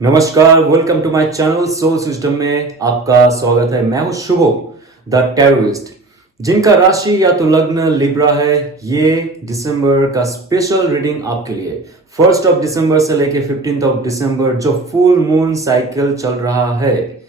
नमस्कार, welcome to my channel soul system में आपका स्वागत है। मैं हूं शुभो द टेररिस्ट। जिनका राशि या तो लग्न लिब्रा है, ये दिसंबर का स्पेशल रीडिंग आपके लिए 1 दिसंबर से लेके 15 दिसंबर जो फुल मून साइकिल चल रहा है,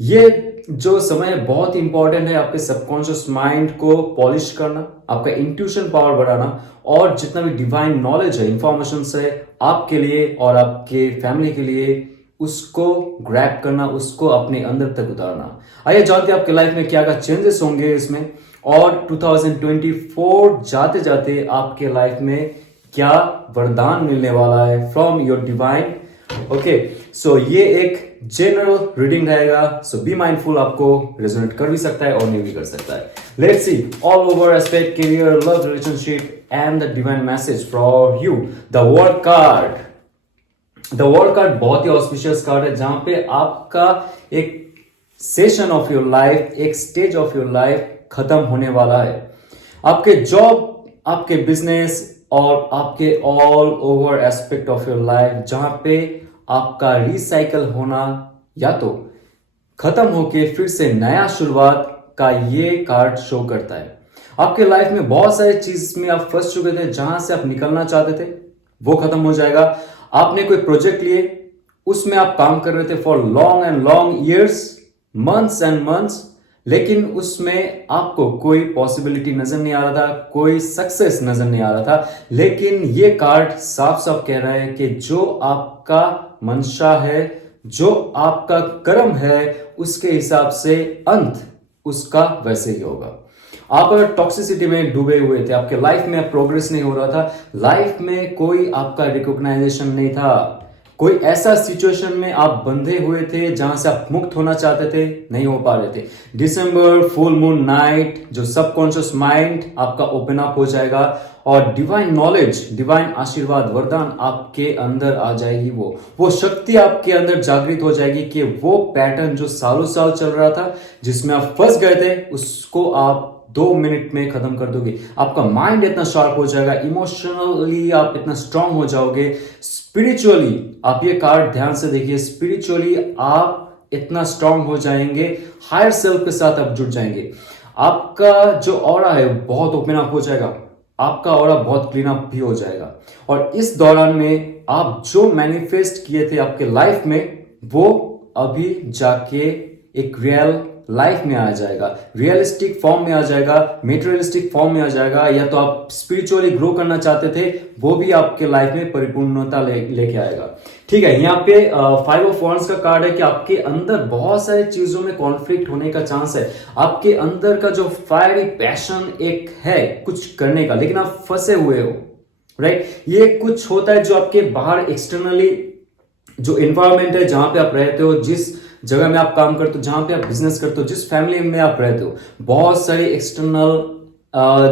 ये जो समय बहुत इंपॉर्टेंट है आपके सबकॉन्शियस माइंड को पॉलिश करना, आपका इंट्यूशन पावर बढ़ाना और जितना भी डिवाइन नॉलेज है, इंफॉर्मेशन है आपके लिए और आपके फैमिली के लिए, उसको ग्रैब करना, उसको अपने अंदर तक उतारना। आइए जानते हैं आपके लाइफ में क्या क्या चेंजेस होंगे इसमें, और 2024 जाते जाते आपके लाइफ में क्या वरदान मिलने वाला है फ्रॉम योर डिवाइन। ओके, सो ये एक जनरल रीडिंग रहेगा, सो बी माइंडफुल, आपको रेजोनेट कर भी सकता है और नहीं भी कर सकता है। Let's see all over aspect, career, love, relationship and the divine message for you. The world card, the world card बहुत ही ऑस्पिशियस कार्ड है, जहां पे आपका एक सेशन ऑफ योर लाइफ, एक स्टेज ऑफ योर लाइफ खत्म होने वाला है। आपके जॉब, आपके बिजनेस और आपके all over aspect of your life, जहां पे आपका रिसाइकल होना या तो खत्म होके फिर से नया शुरुआत का ये कार्ड शो करता है। आपके लाइफ में बहुत सारी चीज में आप फंस चुके थे, जहां से आप निकलना चाहते थे वो खत्म हो जाएगा। आपने कोई प्रोजेक्ट लिए, उसमें आप काम कर रहे थे for long and long years, months and months, लेकिन उसमें आपको कोई पॉसिबिलिटी नजर नहीं आ रहा था, कोई सक्सेस नजर नहीं आ रहा था। लेकिन ये कार्ड साफ साफ कह रहा है कि जो आपका मंशा है, जो आपका कर्म है, उसके हिसाब से अंत उसका वैसे ही होगा। आप अगर टॉक्सिसिटी में डूबे हुए थे, आपके लाइफ में प्रोग्रेस नहीं हो रहा था, लाइफ में कोई आपका रिकॉग्नाइजेशन नहीं था, कोई ऐसा सिचुएशन में आप बंधे हुए थे जहां से आप मुक्त होना चाहते थे, नहीं हो पा रहे थे, दिसंबर फुल मून नाइट जो सबकॉन्शियस माइंड आपका ओपन अप हो जाएगा और डिवाइन नॉलेज, डिवाइन आशीर्वाद, वरदान आपके अंदर आ जाएगी। वो शक्ति आपके अंदर जागृत हो जाएगी कि वो पैटर्न जो सालों साल चल रहा था, जिसमें आप फंस गए थे, उसको आप 2 मिनट में खत्म कर दोगे। आपका माइंड इतना शार्प हो जाएगा, इमोशनली आप इतना स्ट्रांग हो जाओगे, स्पिरिचुअली आप ये कार्ड ध्यान से देखिए, स्पिरिचुअली आप इतना स्ट्रांग हो जाएंगे, हायर सेल्फ के साथ आप जुड़ जाएंगे। आपका जो ऑरा है बहुत ओपन अप हो जाएगा, आपका ऑरा बहुत क्लीन अप भी हो जाएगा। और इस दौरान में आप जो मैनिफेस्ट किए थे आपके लाइफ में, वो अभी जाके एक रियल लाइफ में आ जाएगा, रियलिस्टिक फॉर्म में आ जाएगा, मेटेरियलिस्टिक फॉर्म में आ जाएगा। या तो आप स्पिरिचुअली ग्रो करना चाहते थे, वो भी आपके लाइफ में परिपूर्णता लेके आएगा। ठीक है, यहाँ पे 5 ऑफ वॉन्ड्स का कार्ड है कि आपके अंदर बहुत सारी चीजों में कॉन्फ्लिक्ट होने का चांस है। आपके अंदर का जो फायरी पैशन एक है कुछ करने का, लेकिन आप फंसे हुए हो, राइट। ये कुछ होता है जो आपके बाहर एक्सटर्नली जो एनवायरमेंट है, जहां पे आप रहते हो, जिस जगह में आप काम करते हो, जहां पे आप बिजनेस करते हो, जिस फैमिली में आप रहते हो, बहुत सारे एक्सटर्नल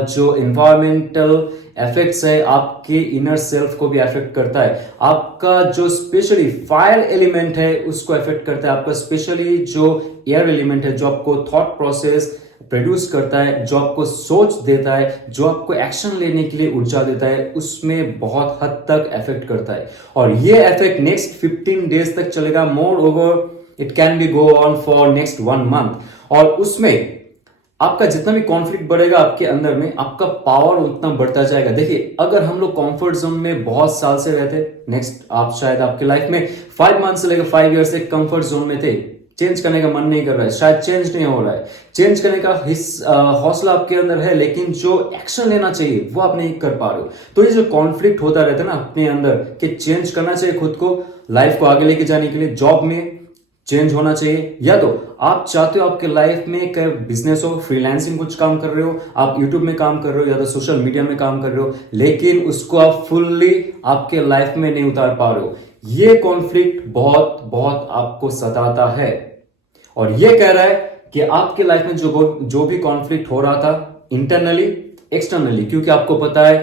जो एनवायरमेंटल इफेक्ट्स है आपके इनर सेल्फ को भी अफेक्ट करता है। आपका जो स्पेशली फायर एलिमेंट है उसको अफेक्ट करता है। आपका स्पेशली जो एयर एलिमेंट है, जो आपको थॉट प्रोसेस प्रोड्यूस करता है, जो आपको सोच देता है, जो आपको एक्शन लेने के लिए ऊर्जा देता है, उसमें बहुत हद तक इफेक्ट करता है। और ये इफेक्ट नेक्स्ट 15 डेज तक चलेगा। More over it can be go on for next 1 month. और उसमें आपका जितना भी कॉन्फ्लिक्ट बढ़ेगा आपके अंदर में, आपका पावर उतना बढ़ता जाएगा। देखिए, अगर हम लोग कंफर्ट जोन में बहुत साल से रहते, नेक्स्ट आप शायद आपके लाइफ में 5 मंथ से लेकर 5 ईयर से कंफर्ट जोन में थे, चेंज करने का मन नहीं कर रहा है, शायद चेंज नहीं हो रहा है, चेंज करने का हौसला आपके अंदर है, लेकिन जो एक्शन लेना चाहिए वो आप नहीं कर पा रहे हो। तो ये जो कॉन्फ्लिक्ट होता रहता है ना अपने अंदर कि चेंज करना चाहिए खुद को, लाइफ को आगे लेके जाने के लिए, जॉब में चेंज होना चाहिए, या तो आप चाहते हो आपके लाइफ में एक बिजनेस हो, फ्रीलांसिंग कुछ काम कर रहे हो, आप यूट्यूब में काम कर रहे हो या तो सोशल मीडिया में काम कर रहे हो, लेकिन उसको आप फुल्ली आपके लाइफ में नहीं उतार पा रहे हो। ये कॉन्फ्लिक्ट बहुत बहुत आपको सताता है और ये कह रहा है कि आपके लाइफ में जो भी कॉन्फ्लिक्ट हो रहा था, इंटरनली एक्सटर्नली, क्योंकि आपको पता है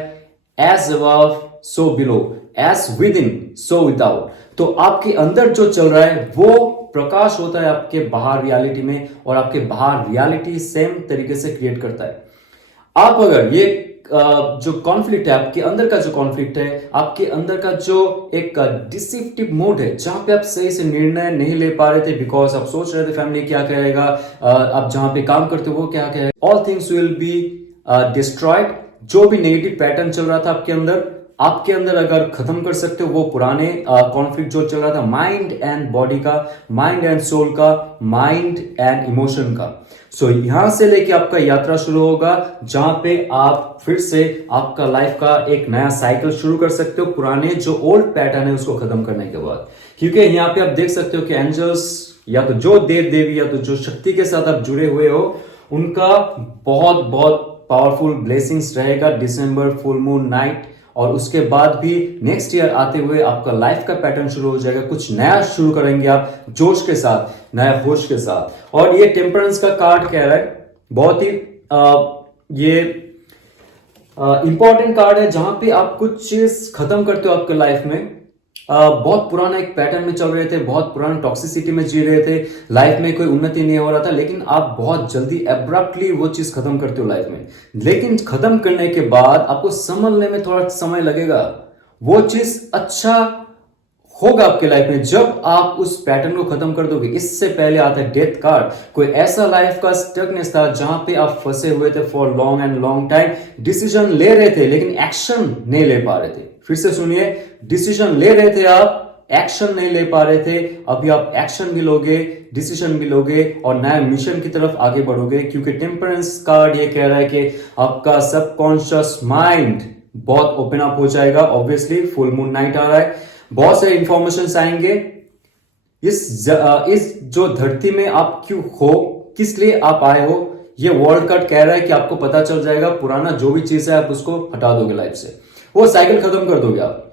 as above so below, as within so without. तो आपके अंदर जो चल रहा है वो प्रकाश होता है आपके बाहर रियलिटी में, और आपके बाहर रियलिटी सेम तरीके से क्रिएट करता है। आप अगर ये जो कॉन्फ्लिक्ट है, आपके अंदर का जो कॉन्फ्लिक्ट है, आपके अंदर का जो एक डिसिप्टिव मोड है, जहां पे आप सही से निर्णय नहीं ले पा रहे थे बिकॉज आप सोच रहे थे फैमिली क्या कहेगा, आप जहां पे काम करते हो वो क्या कहेगा, all things will be destroyed. जो भी नेगेटिव पैटर्न चल रहा था आपके अंदर अगर खत्म कर सकते हो वो पुराने कॉन्फ्लिक्ट जो चल रहा था माइंड एंड बॉडी का, माइंड एंड सोल का, माइंड एंड इमोशन का। सो यहां से लेके आपका यात्रा शुरू होगा जहां पे आप फिर से आपका लाइफ का एक नया साइकिल शुरू कर सकते हो पुराने जो ओल्ड पैटर्न है उसको खत्म करने के बाद। क्योंकि यहां पे आप देख सकते हो कि एंजल्स या तो जो देव देवी या तो जो शक्ति के साथ आप जुड़े हुए हो उनका बहुत बहुत पावरफुल ब्लेसिंग्स रहेगा दिसंबर फुल मून नाइट। और उसके बाद भी नेक्स्ट ईयर आते हुए आपका लाइफ का पैटर्न शुरू हो जाएगा, कुछ नया शुरू करेंगे आप जोश के साथ, नया होश के साथ। और ये टेम्परेंस का कार्ड कह रहा है बहुत ही ये इंपॉर्टेंट कार्ड है जहां पे आप कुछ चीज खत्म करते हो आपके लाइफ में। बहुत पुराना एक पैटर्न में चल रहे थे, बहुत पुराना टॉक्सिसिटी में जी रहे थे, लाइफ में कोई उन्नति नहीं हो रहा था, लेकिन आप बहुत जल्दी एब्रप्टली वो चीज खत्म करते हो लाइफ में। लेकिन खत्म करने के बाद आपको संभलने में थोड़ा समय लगेगा, वो चीज अच्छा होगा आपके लाइफ में जब आप उस पैटर्न को खत्म कर दोगे। इससे पहले आता है डेथ कार्ड, कोई ऐसा लाइफ का स्टकनेस था जहां पे आप फंसे हुए थे for long and long time, decision ले रहे थे लेकिन एक्शन नहीं ले पा रहे थे। फिर से सुनिए, डिसीजन ले रहे थे आप, एक्शन नहीं ले पा रहे थे, अभी आप एक्शन भी लोगे, डिसीजन भी लोगे और नया मिशन की तरफ आगे बढ़ोगे। क्योंकि टेम्परेंस कार्ड ये कह रहा है कि आपका सबकॉन्शियस माइंड बहुत ओपन अप हो जाएगा। ऑब्वियसली फुल मून नाइट आ रहा है, बहुत सारे इंफॉर्मेशन आएंगे। इस जो धरती में आप क्यों हो, किस लिए आप आए हो, ये वर्ल्ड कार्ड कह रहा है कि आपको पता चल जाएगा। पुराना जो भी चीज है आप उसको हटा दोगे लाइफ से, वो साइकिल खत्म कर दोगे, आप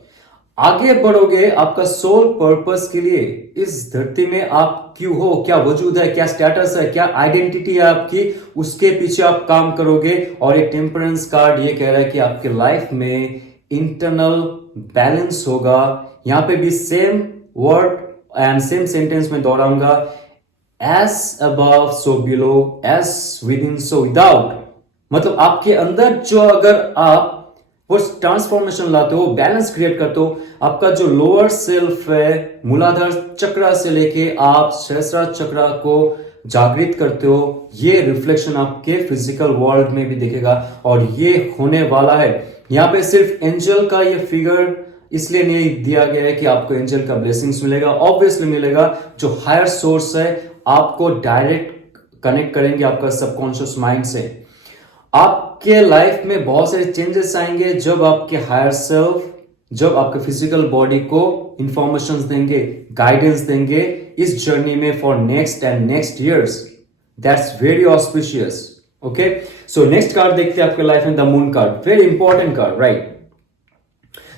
आगे बढ़ोगे आपका सोल पर्पस के लिए। इस धरती में आप क्यों हो, क्या वजूद है, क्या स्टेटस है, क्या आइडेंटिटी है आपकी, उसके पीछे आप काम करोगे। और ये टेम्परेंस कार्ड ये कह रहा है कि आपके लाइफ में इंटरनल बैलेंस होगा। यहां पे भी same word and same sentence में दोहराऊंगा, as above so below, as within so without. मतलब आपके अंदर जो अगर आप वो ट्रांसफॉर्मेशन लाते हो, बैलेंस क्रिएट करते हो, आपका जो लोअर सेल्फ है मूलाधार चक्र से लेके आप सहस्रार चक्र को जागृत करते हो, ये रिफ्लेक्शन आपके फिजिकल वर्ल्ड में भी दिखेगा। और ये होने वाला है। यहां पे सिर्फ एंजल का ये फिगर इसलिए नहीं दिया गया है कि आपको एंजल का ब्लेसिंग्स मिलेगा, ऑब्वियसली मिलेगा। जो हायर सोर्स है आपको डायरेक्ट कनेक्ट करेंगे आपका सबकॉन्शियस माइंड से। आपके लाइफ में बहुत सारे चेंजेस आएंगे जब आपके हायर सेल्फ, जब आपके फिजिकल बॉडी को इंफॉर्मेशन देंगे, गाइडेंस देंगे इस जर्नी में for next and next years. That's very auspicious. Okay, so next card देखते हैं आपके लाइफ में, the moon card, very important card, right.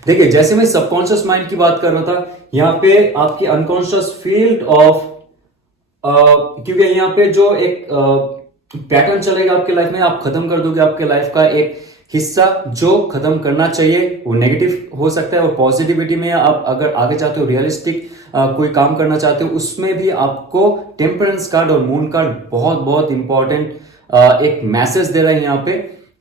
देखिए, जैसे मैं सबकॉन्शियस माइंड की बात कर रहा था, यहां पे आपकी अनकॉन्शियस फील्ड ऑफ क्योंकि यहां पे जो एक पैटर्न चलेगा आपके लाइफ में, आप खत्म कर दोगे आपके लाइफ का एक हिस्सा जो खत्म करना चाहिए। वो नेगेटिव हो सकता है, वो पॉजिटिविटी में आप अगर आगे चाहते हो, रियलिस्टिक कोई काम करना चाहते हो, उसमें भी आपको टेम्परेंस कार्ड और मून कार्ड बहुत बहुत इंपॉर्टेंट एक मैसेज दे रहे हैं यहाँ पे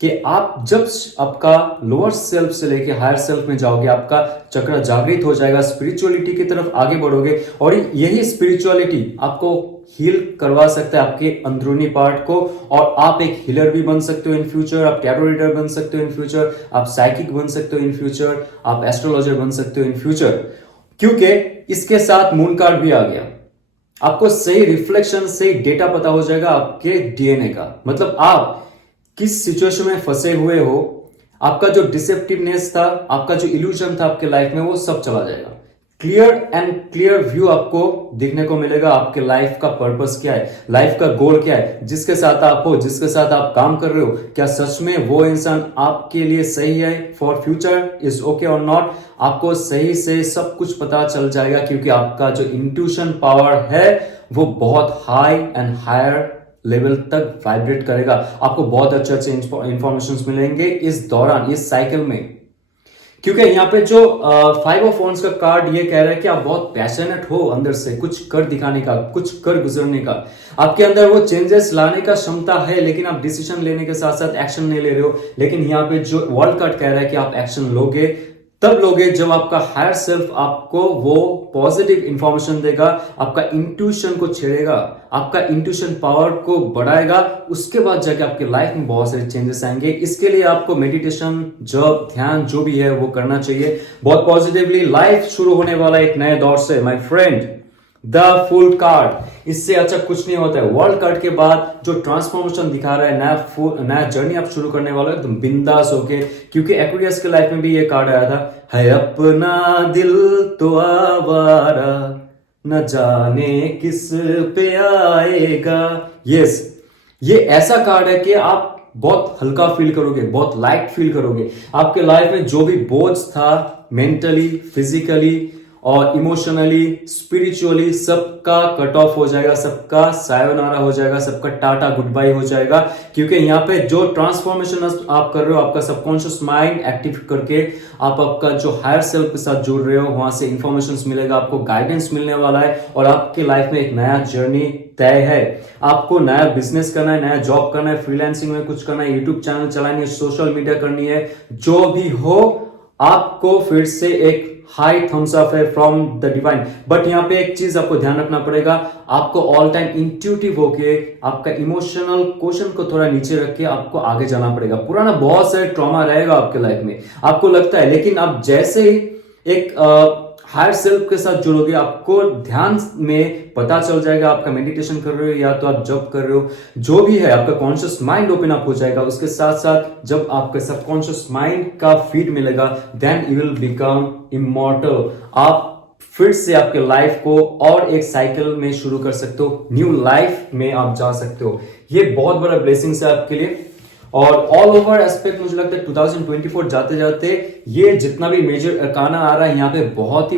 कि आप जब आपका लोअर सेल्फ से लेके हायर सेल्फ में जाओगे, आपका चक्र जागृत हो जाएगा, स्पिरिचुअलिटी की तरफ आगे बढ़ोगे। और यही स्पिरिचुअलिटी आपको हील करवा सकता है आपके अंदरूनी पार्ट को। और आप एक हीलर भी बन सकते हो इन फ्यूचर, आप टैरो रीडर बन सकते हो इन फ्यूचर, आप साइकिक बन सकते हो इन फ्यूचर, आप एस्ट्रोलॉजर बन सकते हो इन फ्यूचर। क्योंकि इसके साथ मून कार्ड भी आ गया, आपको सही रिफ्लेक्शन, सही डेटा पता हो जाएगा आपके डीएनए का। मतलब आप किस सिचुएशन में फंसे हुए हो, आपका जो डिसेप्टिवनेस था, आपका जो इल्यूजन था आपके लाइफ में, वो सब चला जाएगा। क्लियर व्यू आपको दिखने को मिलेगा। आपके लाइफ का पर्पस क्या है, लाइफ का गोल क्या है, जिसके साथ आप हो, जिसके साथ आप काम कर रहे हो, क्या सच में वो इंसान आपके लिए सही है फॉर फ्यूचर, इज ओके और नॉट। आपको सही से सब कुछ पता चल जाएगा क्योंकि आपका जो इंट्यूशन पावर है वो बहुत हाई एंड हायर लेवल तक वाइब्रेट करेगा। आपको बहुत अच्छे इंफॉर्मेशन मिलेंगे इस दौरान, इस साइकिल में। क्योंकि यहाँ पे जो 5 ऑफ Wands का कार्ड ये कह रहा है कि आप बहुत पैशनेट हो अंदर से, कुछ कर दिखाने का, कुछ कर गुजरने का, आपके अंदर वो चेंजेस लाने का क्षमता है, लेकिन आप डिसीजन लेने के साथ साथ एक्शन नहीं ले रहे हो। लेकिन यहाँ पे जो वर्ल्ड कार्ड कह रहा है कि आप एक्शन लोगे, तब लोगे जब आपका हायर सेल्फ आपको वो पॉजिटिव इंफॉर्मेशन देगा, आपका इंट्यूशन को छेड़ेगा, आपका इंट्यूशन पावर को बढ़ाएगा, उसके बाद जाके आपके लाइफ में बहुत सारे चेंजेस आएंगे। इसके लिए आपको मेडिटेशन, जप, ध्यान जो भी है वो करना चाहिए बहुत पॉजिटिवली। लाइफ शुरू होने वाला एक नए दौर से my friend. The full card, इससे अच्छा कुछ नहीं होता है। वर्ल्ड कार्ड के बाद जो ट्रांसफॉर्मेशन दिखा रहा है, नया जर्नी आप शुरू करने वाला है एकदम बिंदास होके, क्योंकि एक्वेरियस के लाइफ में भी ये कार्ड आया था, है अपना दिल तो आवारा, न जाने किस पे आएगा। यस, ये ऐसा कार्ड है कि आप बहुत हल्का फील करोगे, बहुत लाइट फील करोगे। आपके लाइफ में जो भी बोझ था मेंटली, फिजिकली और इमोशनली, स्पिरिचुअली, सबका कट ऑफ हो जाएगा, सबका सायोनारा हो जाएगा, सबका टाटा गुड बाय हो जाएगा। क्योंकि यहाँ पे जो ट्रांसफॉर्मेशन आप कर रहे हो, आपका सबकॉन्शियस माइंड एक्टिव करके आप आपका जो हायर सेल्फ के साथ जुड़ रहे हो, वहां से इंफॉर्मेशन मिलेगा, आपको गाइडेंस मिलने वाला है और आपके लाइफ में एक नया जर्नी तय है। आपको नया बिजनेस करना है, नया जॉब करना है, फ्रीलांसिंग में कुछ करना है, यूट्यूब चैनल चलानी है, सोशल मीडिया करनी है, जो भी हो, आपको फिर से एक हाई थम्स अप है फ्रॉम द डिवाइन। बट यहाँ पे एक चीज आपको ध्यान रखना पड़ेगा, आपको ऑल टाइम इंट्यूटिव होके आपका इमोशनल क्वेश्चन को थोड़ा नीचे रख के आपको आगे जाना पड़ेगा। पुराना बहुत सारे ट्रॉमा रहेगा आपके लाइफ में, आपको लगता है, लेकिन आप जैसे ही एक हायर सेल्फ के साथ जुड़ोगे, आपको ध्यान में पता चल जाएगा, आपका मेडिटेशन कर रहे हो या तो आप जब कर रहे हो, जो भी है, आपका कॉन्शियस माइंड ओपन अप हो जाएगा। उसके साथ साथ जब आपके सबकॉन्शियस माइंड का फीड मिलेगा, then you will become immortal. आप फिर से आपके लाइफ को और एक साइकिल में शुरू कर सकते हो, न्यू लाइफ में आप जा सकते हो। ये बहुत बड़ा ब्लेसिंग्स है आपके लिए। और ऑल ओवर एस्पेक्ट मुझे लगता है 2024 जाते जाते ये जितना भी मेजर अरकाना आ रहा है यहाँ पे बहुत ही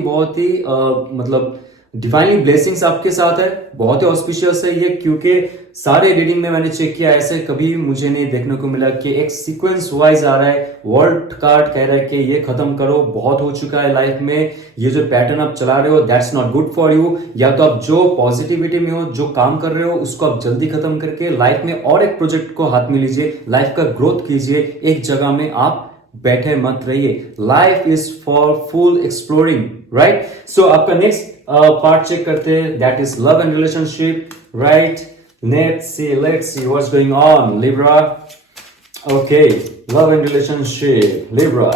मतलब डिवाइनली ब्लेसिंग्स आपके साथ है, बहुत ही ऑस्पिशियस है ये। क्योंकि सारे रीडिंग में मैंने चेक किया, ऐसे कभी मुझे नहीं देखने को मिला कि एक सीक्वेंस वाइज आ रहा है। वर्ल्ड कार्ड कह रहा है कि ये खत्म करो, बहुत हो चुका है लाइफ में, ये जो पैटर्न आप चला रहे हो that's not good for you. या तो आप जो पॉजिटिविटी में हो, जो काम कर रहे हो, उसको आप जल्दी खत्म करके लाइफ में और एक प्रोजेक्ट को हाथ में लीजिए, लाइफ का ग्रोथ कीजिए, एक जगह में आप बैठे मत रहिए। Life is for full exploring, right? So आपका नेक्स्ट पार्ट चेक करते हैं, that is love and relationship, right? let's see what's going on, Libra. Okay, love and relationship, Libra.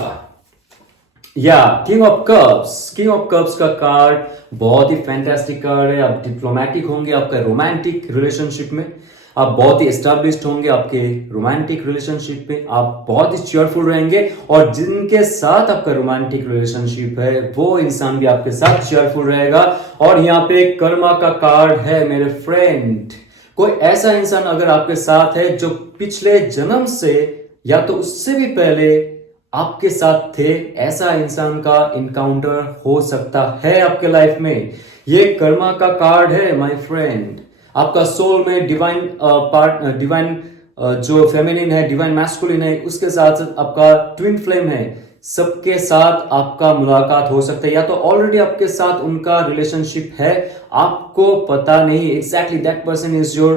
King of cups का कार्ड बहुत ही fantastic card है। आप diplomatic होंगे आपका romantic relationship में, आप बहुत ही एस्टैब्लिश्ड होंगे आपके रोमांटिक रिलेशनशिप में, आप बहुत ही चेयरफुल रहेंगे और जिनके साथ आपका रोमांटिक रिलेशनशिप है वो इंसान भी आपके साथ चेयरफुल रहेगा। और यहाँ पे कर्मा का कार्ड है मेरे फ्रेंड। कोई ऐसा इंसान अगर आपके साथ है जो पिछले जन्म से या तो उससे भी पहले आपके साथ थे, ऐसा इंसान का इनकाउंटर हो सकता है आपके लाइफ में। ये कर्मा का कार्ड है माय फ्रेंड। आपका सोल में डिवाइन जो फेमिनिन है, डिवाइन मैस्कुलिन है, उसके साथ साथ आपका ट्विन फ्लेम है, सबके साथ आपका मुलाकात हो सकता है, या तो ऑलरेडी आपके साथ उनका रिलेशनशिप है, आपको पता नहीं। Exactly that person is your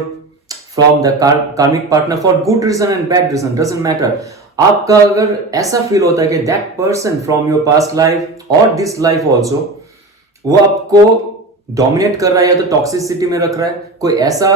from the karmic partner for good reason and bad reason, doesn't matter. आपका अगर ऐसा फील होता है कि that person from your past life और दिस लाइफ ऑल्सो, वो आपको डोमिनेट कर रहा है या तो टॉक्सिसिटी में रख रहा है, कोई ऐसा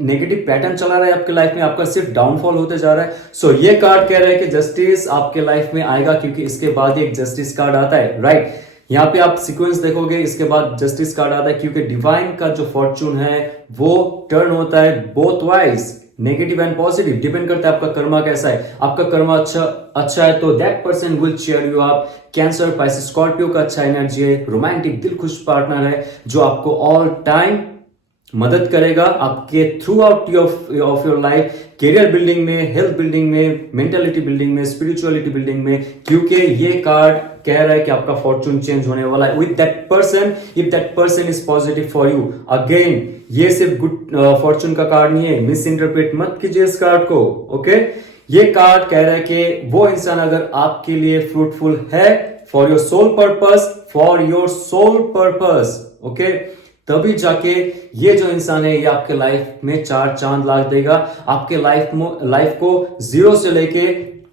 नेगेटिव पैटर्न चला रहा है आपके लाइफ में, आपका सिर्फ डाउनफॉल होते जा रहा है, सो ये कार्ड कह रहा है कि जस्टिस आपके लाइफ में आएगा, क्योंकि इसके बाद एक जस्टिस कार्ड आता है, राइट? यहाँ पे आप सीक्वेंस देखोगे, इसके बाद जस्टिस कार्ड आता है, क्योंकि डिवाइन का जो फॉर्चून है वो टर्न होता है both wise, negative and positive, depend करता है आपका कर्मा कैसा है। आपका कर्मा अच्छा है तो that person will cheer you up. Cancer, Pisces, Scorpio का अच्छा एनर्जी है, रोमांटिक दिल खुश पार्टनर है जो आपको ऑल टाइम मदद करेगा आपके through out of your life, career building में, हेल्थ बिल्डिंग में, मेंटालिटी बिल्डिंग में, स्पिरिचुअलिटी बिल्डिंग में, क्योंकि ये कार्ड कह रहा है कि आपका फॉर्चून चेंज होने वाला है with that person, if that person is positive for you. Again ये सिर्फ गुड फॉर्चून का कार्ड नहीं है, मिस इंटरप्रेट मत कीजिए इस कार्ड को, ओके? ये कार्ड कह रहा है कि वो इंसान अगर आपके लिए फ्रूटफुल है for your soul purpose, for your soul purpose, okay, तभी जाके ये जो इंसान है ये आपके लाइफ में चार चांद ला देगा, आपके लाइफ को 0 से लेके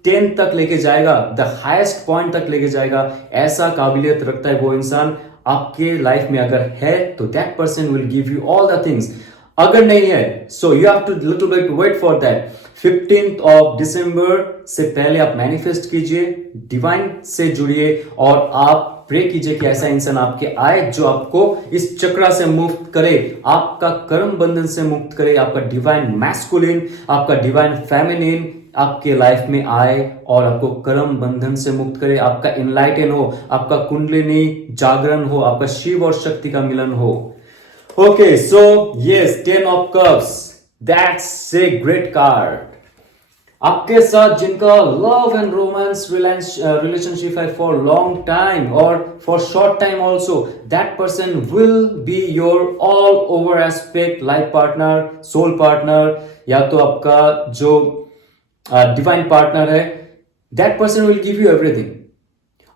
10 तक लेके जाएगा, द हाईएस्ट पॉइंट तक लेके जाएगा। ऐसा काबिलियत रखता है वो इंसान। आपके लाइफ में अगर है तो that person will give you all the things. अगर नहीं है so you have to little bit wait for that. 15th of December से पहले आप मैनिफेस्ट कीजिए, डिवाइन से जुड़िए और आप प्रे कीजिए कि ऐसा इंसान आपके आए जो आपको इस चक्रा से मुक्त करे, आपका कर्म बंधन से मुक्त करे, आपका डिवाइन मैस्कुलिन, आपका डिवाइन फेमिनिन आपके लाइफ में आए और आपको कर्म बंधन से मुक्त करे, आपका इनलाइटन हो, आपका कुंडलिनी जागरण हो, आपका शिव और शक्ति का मिलन हो। Okay, so yes, 10 of cups, that's a great card. आपके साथ जिनका लव एंड रोमांस रिलेशनशिप है फॉर लॉन्ग टाइम और for short time also, that person will be your all over aspect, life partner, soul partner, या तो आपका जो divine partner है। That person will give you everything.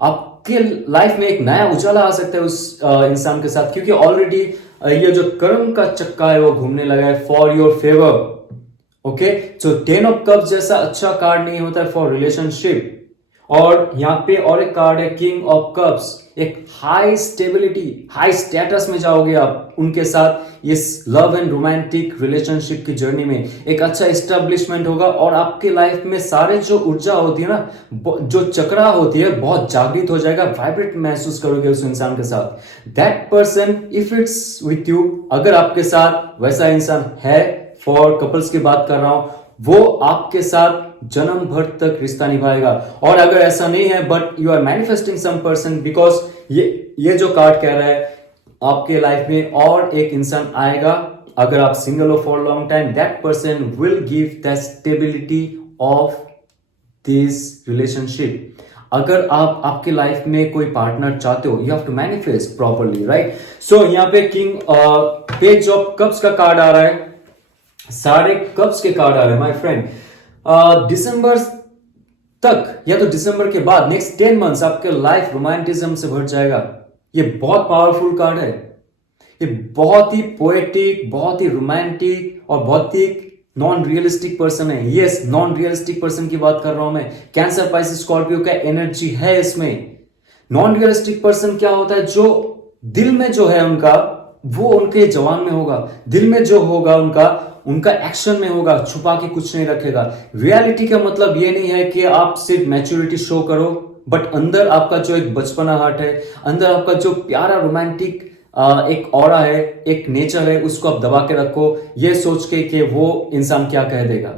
आपके life में एक नया उजाला आ सकता है उस इंसान के साथ, क्योंकि ऑलरेडी ये जो कर्म का चक्का है वो घूमने लगा है for your favour. Okay, so 10 of cups जैसा अच्छा कार्ड नहीं होता है फॉर रिलेशनशिप। और यहां पे और एक कार्ड है किंग ऑफ कप्स, एक हाई स्टेबिलिटी, हाई स्टेटस में जाओगे आप उनके साथ इस लव एंड रोमांटिक रिलेशनशिप की जर्नी में। एक अच्छा एस्टेब्लिशमेंट होगा और आपके लाइफ में सारे जो ऊर्जा होती है ना, जो चक्रा होती है, बहुत जागृत हो जाएगा, वाइब्रेट महसूस करोगे उस इंसान के साथ। That person if it's with you, अगर आपके साथ वैसा इंसान है, फॉर कपल्स की बात कर रहा हूं, वो आपके साथ जन्म भर तक रिश्ता निभाएगा। और अगर ऐसा नहीं है but you are manifesting some person, because ये जो कार्ड कह रहा है आपके लाइफ में और एक इंसान आएगा, अगर आप सिंगल हो for long time, that person will give the stability of this relationship. अगर आप आपके लाइफ में कोई पार्टनर चाहते हो, you have to manifest properly, right. So यहां पे किंग पेज ऑफ कप्स का कार्ड आ रहा है, सारे कप्स के कार्ड आ रहे हैं माय फ्रेंड। दिसंबर तक या तो दिसंबर के बाद नेक्स्ट 10 मंथ्स आपके लाइफ रोमांटिज्म से भर जाएगा। ये बहुत पावरफुल कार्ड है, ये बहुत ही पोएटिक, बहुत ही रोमांटिक और बहुत ही नॉन रियलिस्टिक पर्सन है। यस, नॉन रियलिस्टिक पर्सन की बात कर रहा हूं मैं। कैंसर, पाइसेस, स्कॉर्पियो का एनर्जी है इसमें। नॉन रियलिस्टिक पर्सन क्या होता है, जो दिल में जो है उनका, वो उनके जवान में होगा, दिल में जो होगा उनका एक्शन में होगा, छुपा के कुछ नहीं रखेगा। रियलिटी का मतलब ये नहीं है कि आप सिर्फ मैच्योरिटी शो करो, बट अंदर आपका जो एक बचपना हार्ट है, अंदर आपका जो प्यारा रोमांटिक एक ऑरा है, एक नेचर है, उसको आप दबा के रखो, ये सोच के कि वो इंसान क्या कह देगा।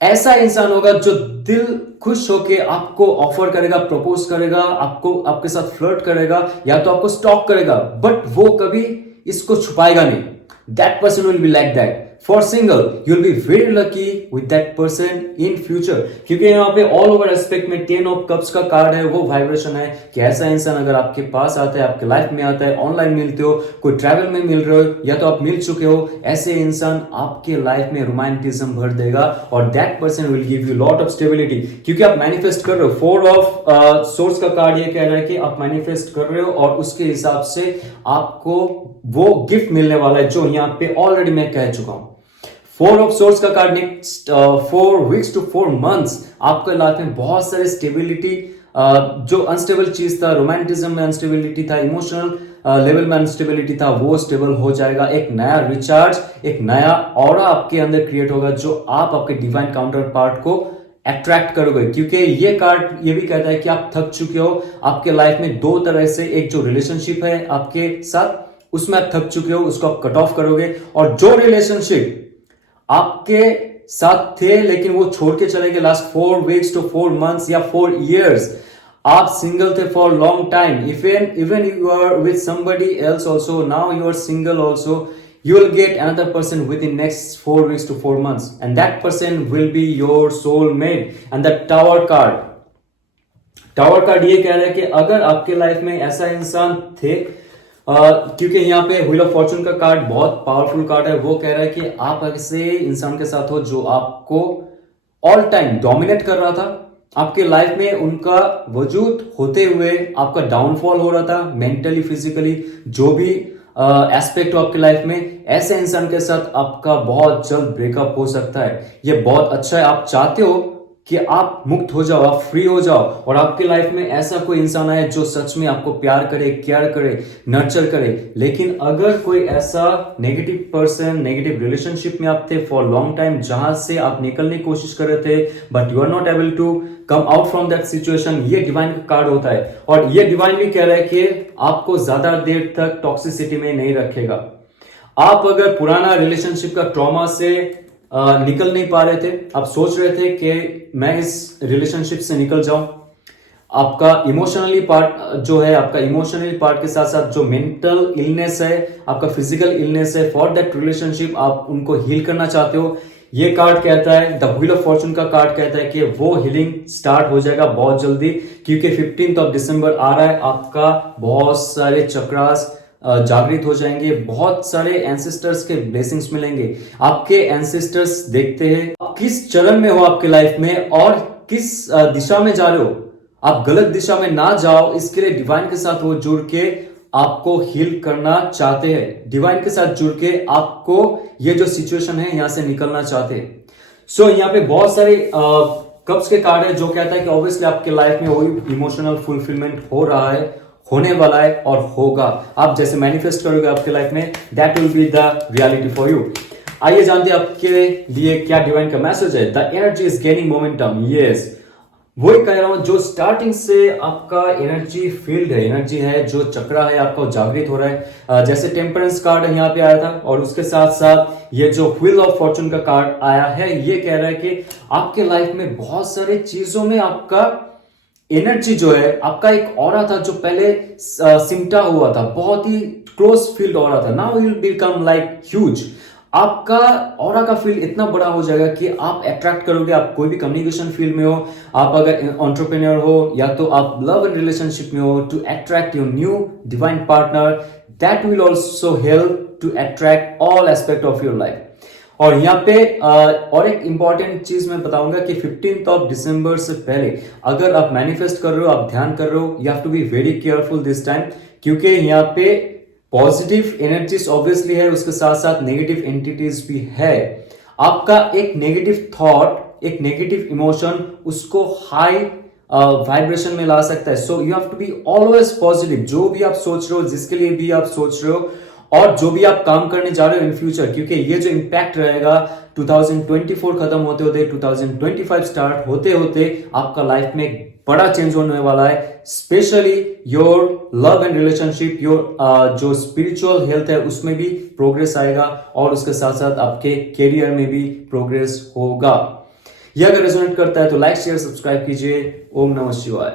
ऐसा इंसान होगा जो दिल खुश होके आपको ऑफर करेगा, प्रपोज करेगा, आपके साथ फ्लर्ट करेगा, या तो आपको स्टॉक करेगा, बट वो कभी इसको छुपाएगा नहीं। That person will be like that. For single, you'll be very lucky with that person in future. क्योंकि यहाँ पे all over aspect में 10 of cups का कार्ड है, वो वाइब्रेशन है कि ऐसा इंसान अगर आपके पास आता है, आपके लाइफ में आता है, ऑनलाइन मिलते हो, कोई ट्रैवल में मिल रहे हो, या तो आप मिल चुके हो, ऐसे इंसान आपके लाइफ में रोमांटिज्म भर देगा और that person will give you lot of stability। क्योंकि आप मैनिफेस्ट कर रहे हो। 4 of सोर्स का कार्ड ये कह रहा है कि आप मैनिफेस्ट कर रहे हो और उसके हिसाब से आपको वो गिफ्ट मिलने वाला है जो यहाँ पे ऑलरेडी मैं कह चुका हूं। 4 ऑफ सोर्स का card, next 4 weeks to 4 months आपके लाइफ में बहुत सारे स्टेबिलिटी, जो अनस्टेबल चीज था, रोमांटिज्म में अनस्टेबिलिटी था, इमोशनल लेवल में अनस्टेबिलिटी था, वो स्टेबल हो जाएगा। एक नया रिचार्ज, एक नया ऑरा आपके अंदर क्रिएट होगा जो आप आपके डिवाइन काउंटर पार्ट को अट्रैक्ट करोगे। क्योंकि ये कार्ड ये भी कहता है कि आप थक चुके हो आपके लाइफ में 2 तरह से। एक जो रिलेशनशिप है आपके साथ, उसमें आप थक चुके हो, उसको आप कट ऑफ करोगे। और जो रिलेशनशिप आपके साथ थे लेकिन वो छोड़ के चले गए लास्ट 4 वीक्स टू 4 मंथ्स या 4 इयर्स, आप सिंगल थे for long time, even you are with somebody else also, now you are single also, you will get another person within next 4 weeks to 4 months, and that person will be your soulmate। and the tower card ये कह रहा है कि अगर आपके life में ऐसा इंसान थे, क्योंकि यहाँ पे व्हील ऑफ फॉर्चून का कार्ड बहुत पावरफुल कार्ड है, वो कह रहा है कि आप ऐसे इंसान के साथ हो जो आपको ऑल टाइम डोमिनेट कर रहा था आपके लाइफ में, उनका वजूद होते हुए आपका डाउनफॉल हो रहा था मेंटली फिजिकली, जो भी एस्पेक्ट हो आपके लाइफ में, ऐसे इंसान के साथ आपका बहुत जल्द ब्रेकअप हो सकता है। ये बहुत अच्छा है, आप चाहते हो कि आप मुक्त हो जाओ, आप फ्री हो जाओ और आपकी लाइफ में ऐसा कोई इंसान आए जो सच में आपको प्यार करे, केयर करे, नर्चर करे। लेकिन अगर कोई ऐसा नेगेटिव पर्सन, नेगेटिव रिलेशनशिप में आप थे फॉर लॉन्ग टाइम, जहां से आप निकलने की कोशिश कर रहे थे but you are not able to come out from that situation, ये डिवाइन का कार्ड होता है। और ये डिवाइन भी कह रहा है कि आपको ज्यादा देर तक टॉक्सिसिटी में नहीं रखेगा। आप अगर पुराना रिलेशनशिप का ट्रॉमा से निकल नहीं पा रहे थे, आप सोच रहे थे कि मैं इस रिलेशनशिप से निकल जाऊं, आपका इमोशनली पार्ट जो है, आपका इमोशनली पार्ट के साथ साथ जो मेंटल इलनेस है, आपका फिजिकल इलनेस है, फॉर दैट रिलेशनशिप आप उनको हील करना चाहते हो। ये कार्ड कहता है, द व्हील ऑफ फॉर्चून का कार्ड कहता है कि वो हीलिंग स्टार्ट हो जाएगा बहुत जल्दी, क्योंकि 15 दिसंबर आ रहा है। आपका बहुत सारे चक्रास जागृत हो जाएंगे, बहुत सारे एंसेस्टर्स के ब्लेसिंग्स मिलेंगे। आपके एंसेस्टर्स देखते हैं आप किस चरण में हो आपके लाइफ में और किस दिशा में जा रहे हो। आप गलत दिशा में ना जाओ, इसके लिए डिवाइन के साथ वो जुड़ के आपको हील करना चाहते हैं। डिवाइन के साथ जुड़ के आपको ये जो सिचुएशन है यहां से निकलना चाहते हैं। सो यहाँ पे बहुत सारे कप्स के कार्ड है जो कहता है कि ऑब्वियसली आपके लाइफ में वही इमोशनल फुलफिलमेंट हो रहा है, होने वाला है और होगा। आप जैसे मैनिफेस्ट करोगे आपके लाइफ में, that will be the reality for you. आइए जानते हैं आपके लिए क्या डिवाइन का मैसेज है। The energy is gaining momentum. Yes, वही कह रहा हूं, जो स्टार्टिंग से आपका एनर्जी फील्ड है, एनर्जी है, जो चक्रा है आपका जागृत हो रहा है। जैसे टेम्परेंस कार्ड यहाँ पे आया था और उसके साथ साथ ये जो व्हील ऑफ फॉर्चून का कार्ड आया है, ये कह रहा है कि आपके लाइफ में बहुत सारे चीजों में आपका एनर्जी जो है, आपका एक ऑरा था जो पहले सिमटा हुआ था, बहुत ही क्लोज फील्ड ऑरा था, now will become like huge. आपका ऑरा का फील्ड इतना बड़ा हो जाएगा कि आप अट्रैक्ट करोगे। आप कोई भी कम्युनिकेशन फील्ड में हो, आप अगर एंटरप्रेन्योर हो या तो आप लव एंड रिलेशनशिप में हो, to attract your new divine partner, that will also help to attract all aspect of your life. और यहाँ पे और एक इंपॉर्टेंट चीज मैं बताऊंगा कि 15 दिसंबर से पहले अगर आप मैनिफेस्ट कर रहे हो, आप ध्यान कर रहे हो, you have to be very careful this time, क्योंकि यहाँ पे पॉजिटिव एनर्जीज ऑब्वियसली है, उसके साथ साथ नेगेटिव एंटिटीज भी है। आपका एक नेगेटिव थॉट, एक नेगेटिव इमोशन उसको हाई वाइब्रेशन में ला सकता है। So you have to be always positive, जो भी आप सोच रहे हो, जिसके लिए भी आप सोच रहे हो और जो भी आप काम करने जा रहे हो इन फ्यूचर, क्योंकि ये जो इंपैक्ट रहेगा 2024 खत्म होते होते 2025 स्टार्ट होते होते आपका लाइफ में बड़ा चेंज होने वाला है। Specially your love and relationship, your जो स्पिरिचुअल हेल्थ है उसमें भी प्रोग्रेस आएगा और उसके साथ साथ आपके कैरियर में भी प्रोग्रेस होगा। यह अगर रेजोनेट करता है तो लाइक शेयर सब्सक्राइब कीजिए। ओम नमः शिवाय।